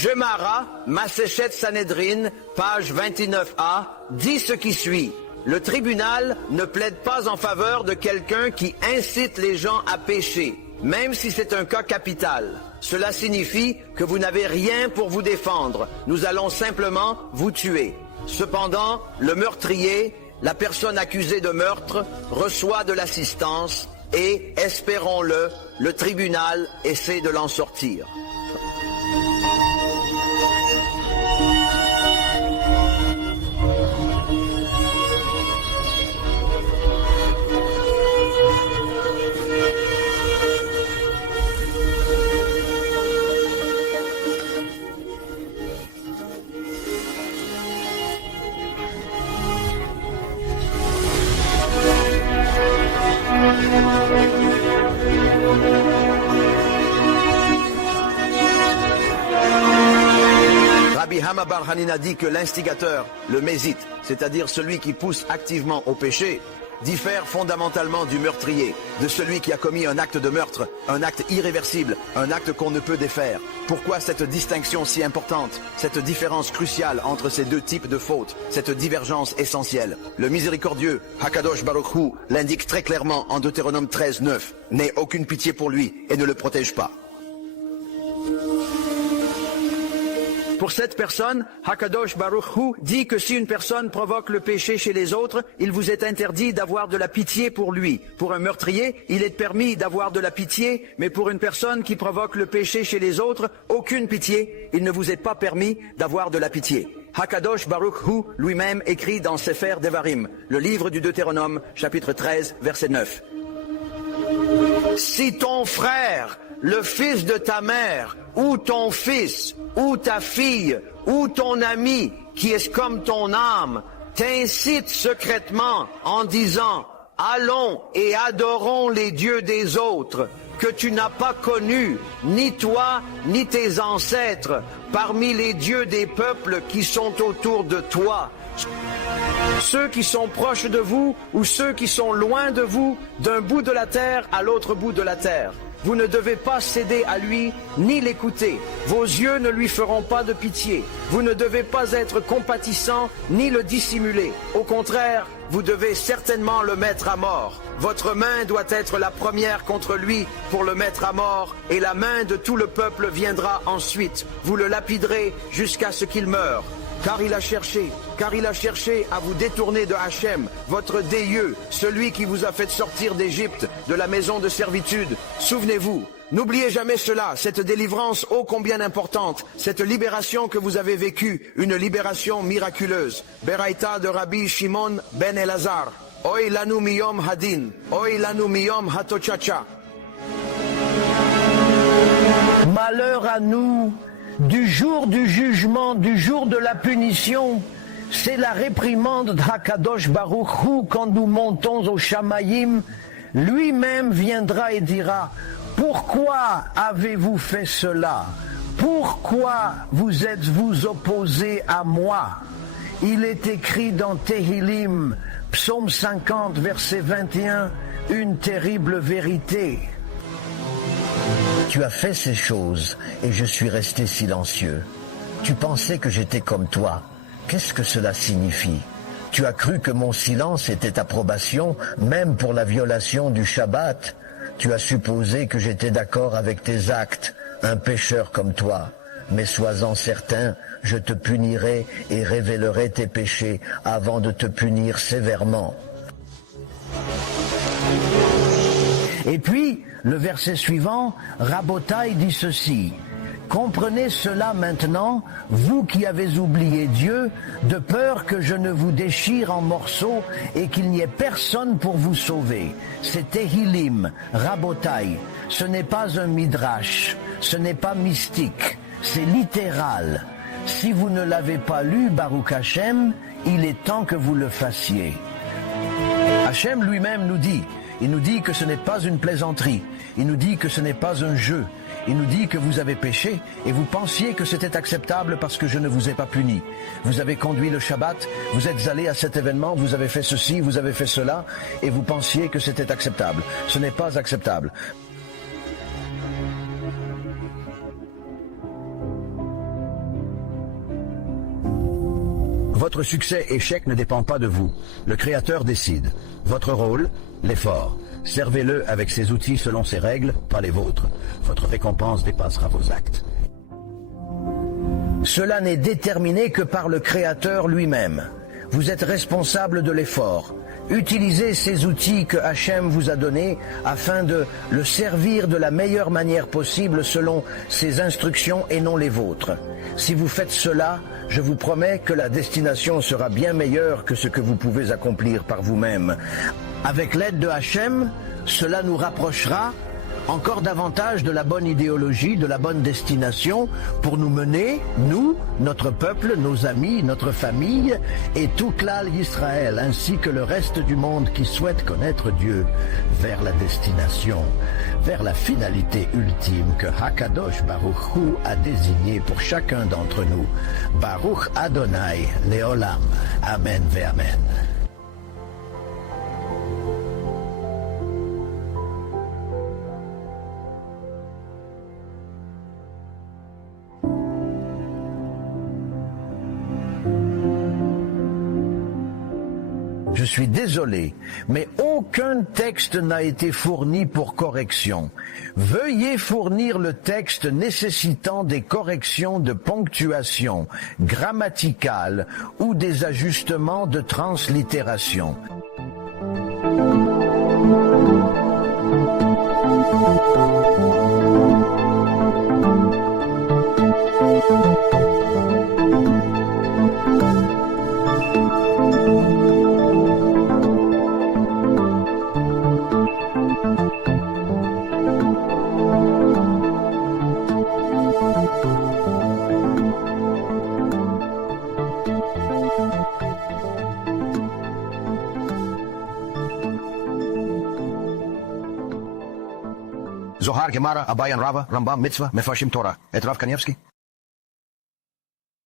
Gemara, Masechet Sanhedrin, page 29a, dit ce qui suit. Le tribunal ne plaide pas en faveur de quelqu'un qui incite les gens à pécher, même si c'est un cas capital. Cela signifie que vous n'avez rien pour vous défendre. Nous allons simplement vous tuer. Cependant, le meurtrier, la personne accusée de meurtre, reçoit de l'assistance et, espérons-le, le tribunal essaie de l'en sortir. Rabbi Hama bar Hanina dit que l'instigateur, le mésite, c'est-à-dire celui qui pousse activement au péché, diffère fondamentalement du meurtrier, de celui qui a commis un acte de meurtre, un acte irréversible, un acte qu'on ne peut défaire. Pourquoi cette distinction si importante, cette différence cruciale entre ces deux types de fautes, cette divergence essentielle? Le miséricordieux, Hakadosh Baruch Hu, l'indique très clairement en Deutéronome 13, 9. N'aie aucune pitié pour lui et ne le protège pas. Pour cette personne, Hakadosh Baruch Hu dit que si une personne provoque le péché chez les autres, il vous est interdit d'avoir de la pitié pour lui. Pour un meurtrier, il est permis d'avoir de la pitié, mais pour une personne qui provoque le péché chez les autres, aucune pitié. Il ne vous est pas permis d'avoir de la pitié. Hakadosh Baruch Hu lui-même écrit dans Sefer Devarim, le livre du Deutéronome, chapitre 13, verset 9. Si ton frère, le fils de ta mère, ou ton fils, ou ta fille, ou ton ami, qui est comme ton âme, t'incite secrètement en disant « Allons et adorons les dieux des autres », que tu n'as pas connus, ni toi, ni tes ancêtres, parmi les dieux des peuples qui sont autour de toi, ceux qui sont proches de vous ou ceux qui sont loin de vous, d'un bout de la terre à l'autre bout de la terre. Vous ne devez pas céder à lui, ni l'écouter. Vos yeux ne lui feront pas de pitié. Vous ne devez pas être compatissant, ni le dissimuler. Au contraire, vous devez certainement le mettre à mort. Votre main doit être la première contre lui pour le mettre à mort, et la main de tout le peuple viendra ensuite. Vous le lapiderez jusqu'à ce qu'il meure. Car il a cherché à vous détourner de Hachem, votre Déieux, celui qui vous a fait sortir d'Égypte, de la maison de servitude. Souvenez-vous, n'oubliez jamais cela, cette délivrance ô combien importante, cette libération que vous avez vécue, une libération miraculeuse. Beraïta de Rabbi Shimon ben Elazar. Oy lanu miyom hadin, oy lanu miyom hatochacha. Malheur à nous du jour du jugement, du jour de la punition. C'est la réprimande d'Hakadosh Baruch Hu quand nous montons au Shamayim. Lui-même viendra et dira « Pourquoi avez-vous fait cela? Pourquoi vous êtes-vous opposé à moi ?» Il est écrit dans Tehillim, psaume 50, verset 21, une terrible vérité. Tu as fait ces choses et je suis resté silencieux. Tu pensais que j'étais comme toi. Qu'est-ce que cela signifie? Tu as cru que mon silence était approbation, même pour la violation du Shabbat. Tu as supposé que j'étais d'accord avec tes actes, un pécheur comme toi. Mais sois-en certain, je te punirai et révélerai tes péchés avant de te punir sévèrement. Et puis, le verset suivant, Rabotai dit ceci. Comprenez cela maintenant, vous qui avez oublié Dieu, de peur que je ne vous déchire en morceaux et qu'il n'y ait personne pour vous sauver. C'est Tehillim, Rabotai. Ce n'est pas un midrash, ce n'est pas mystique, c'est littéral. Si vous ne l'avez pas lu, Baruch Hashem, il est temps que vous le fassiez. Hashem lui-même nous dit, il nous dit que ce n'est pas une plaisanterie, il nous dit que ce n'est pas un jeu, il nous dit que vous avez péché et vous pensiez que c'était acceptable parce que je ne vous ai pas puni. Vous avez conduit le Shabbat, vous êtes allé à cet événement, vous avez fait ceci, vous avez fait cela et vous pensiez que c'était acceptable. Ce n'est pas acceptable. Votre succès-échec ne dépend pas de vous. Le Créateur décide. Votre rôle, l'effort. Servez-le avec ses outils selon ses règles, pas les vôtres. Votre récompense dépassera vos actes. Cela n'est déterminé que par le Créateur lui-même. Vous êtes responsable de l'effort. Utilisez ces outils que Hachem vous a donnés afin de le servir de la meilleure manière possible selon ses instructions et non les vôtres. Si vous faites cela, je vous promets que la destination sera bien meilleure que ce que vous pouvez accomplir par vous-même. Avec l'aide de Hachem, cela nous rapprochera encore davantage de la bonne idéologie, de la bonne destination pour nous mener, nous, notre peuple, nos amis, notre famille et tout Klal Yisraël ainsi que le reste du monde qui souhaite connaître Dieu vers la destination, vers la finalité ultime que Hakadosh Baruch Hu a désignée pour chacun d'entre nous. Baruch Adonai Leolam. Amen ve Amen. Je suis désolé, mais aucun texte n'a été fourni pour correction. Veuillez fournir le texte nécessitant des corrections de ponctuation, grammaticales ou des ajustements de translittération. Zohar, Gemara, Abayan Rava, Rambam, Mitzvah, Mefarshim Torah. Et Rav Kanievsky?